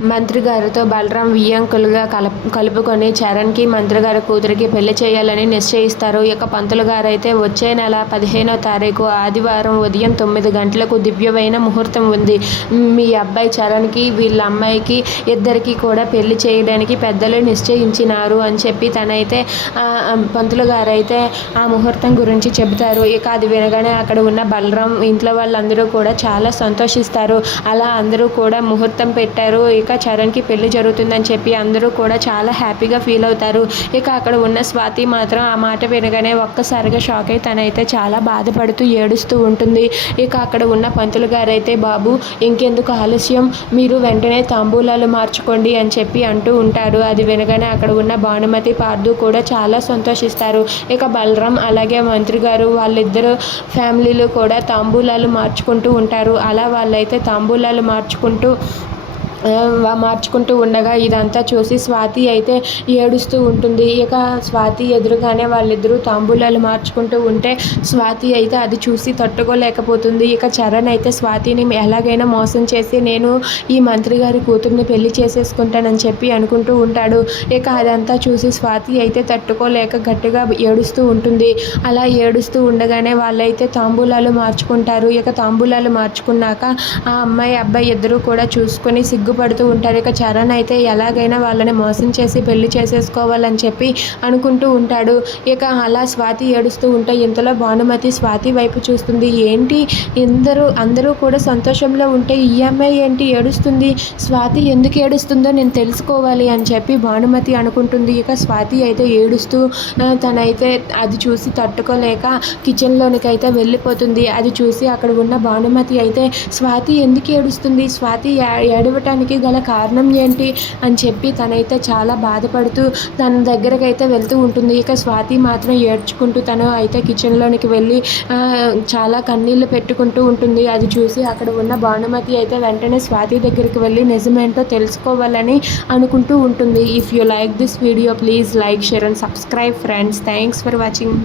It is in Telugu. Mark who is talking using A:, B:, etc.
A: మంత్రి గారితో బలరాం వియ్యంకులుగా కల కలుపుకొని చరణ్కి మంత్రి గారి కూతురికి పెళ్ళి చేయాలని నిశ్చయిస్తారు. ఇక పంతులు గారైతే వచ్చే నెల పదిహేనో తారీఖు ఆదివారం ఉదయం తొమ్మిది గంటలకు దివ్యమైన ముహూర్తం ఉంది. మీ అబ్బాయి చరణ్కి వీళ్ళ అమ్మాయికి ఇద్దరికి కూడా పెళ్ళి చేయడానికి పెద్దలు నిశ్చయించినారు అని చెప్పి తనైతే పంతులు గారైతే ఆ ముహూర్తం గురించి చెబుతారు. ఇక అది వినగానే అక్కడ ఉన్న బలరాం ఇంట్లో వాళ్ళందరూ కూడా చాలా సంతోషిస్తారు. అలా అందరూ కూడా ముహూర్తం పెట్టారు. ఇక చరణ్కి పెళ్ళి జరుగుతుందని చెప్పి అందరూ కూడా చాలా హ్యాపీగా ఫీల్ అవుతారు. ఇక అక్కడ ఉన్న స్వాతి మాత్రం ఆ మాట వినగానే ఒక్కసారిగా షాక్ అయి తనైతే చాలా బాధపడుతూ ఏడుస్తూ ఉంటుంది. ఇక అక్కడ ఉన్న పంతులు గారైతే బాబు ఇంకెందుకు ఆలస్యం? మీరు వెంటనే తాంబూలాలు మార్చుకోండి అని చెప్పి అంటూ ఉంటారు. అది వినగానే అక్కడ ఉన్న భానుమతి పార్దు కూడా చాలా సంతోషిస్తారు. ఇక బలరాం అలాగే మంత్రి గారు వాళ్ళిద్దరు ఫ్యామిలీలు కూడా తాంబూలాలు మార్చుకుంటూ ఉంటారు. అలా వాళ్ళైతే తాంబూలాలు మార్చుకుంటూ మార్చుకుంటూ ఉండగా ఇదంతా చూసి స్వాతి అయితే ఏడుస్తూ ఉంటుంది. ఇక స్వాతి ఎదురుగానే వాళ్ళిద్దరూ తాంబూలాలు మార్చుకుంటూ ఉంటే స్వాతి అయితే అది చూసి తట్టుకోలేకపోతుంది. ఇక చరణ్ అయితే స్వాతిని ఎలాగైనా మోసం చేసి నేను ఈ మంత్రి గారి కూతుర్ని పెళ్ళి చేసేసుకుంటానని చెప్పి అనుకుంటూ ఉంటాడు. ఇక అదంతా చూసి స్వాతి అయితే తట్టుకోలేక గట్టిగా ఏడుస్తూ ఉంటుంది. అలా ఏడుస్తూ ఉండగానే వాళ్ళైతే తాంబూలాలు మార్చుకుంటారు. ఇక తాంబూలాలు మార్చుకున్నాక ఆ అమ్మాయి అబ్బాయి ఇద్దరు కూడా చూసుకొని సిగ్గు సిగ్గుపడుతూ ఉంటారు. ఇక చరణ్ అయితే ఎలాగైనా వాళ్ళని మోసం చేసి పెళ్ళి చేసేసుకోవాలని చెప్పి అనుకుంటూ ఉంటాడు. ఇక అలా స్వాతి ఏడుస్తూ ఉంటే ఇంతలో భానుమతి స్వాతి వైపు చూస్తుంది. ఏంటి? అందరూ అందరూ కూడా సంతోషంలో ఉంటే ఈ అమ్మాయి ఏంటి ఏడుస్తుంది? స్వాతి ఎందుకు ఏడుస్తుందో నేను తెలుసుకోవాలి అని చెప్పి భానుమతి అనుకుంటుంది. ఇక స్వాతి అయితే ఏడుస్తూ తనైతే అది చూసి తట్టుకోలేక కిచెన్లోనికి అయితే వెళ్ళిపోతుంది. అది చూసి అక్కడ ఉన్న భానుమతి అయితే స్వాతి ఎందుకు ఏడుస్తుంది? స్వాతి ఏడవటం ఏడవటానికి గల కారణం ఏంటి అని చెప్పి తనైతే చాలా బాధపడుతూ తన దగ్గరకు అయితే వెళ్తూ ఉంటుంది. ఇక స్వాతి మాత్రం ఏడ్చుకుంటూ తను అయితే కిచెన్లోనికి వెళ్ళి చాలా కన్నీళ్ళు పెట్టుకుంటూ ఉంటుంది. అది చూసి అక్కడ ఉన్న భానుమతి అయితే వెంటనే స్వాతి దగ్గరికి వెళ్ళి నిజమేంటో తెలుసుకోవాలని అనుకుంటూ ఉంటుంది. If you like this video please like share and subscribe friends thanks for watching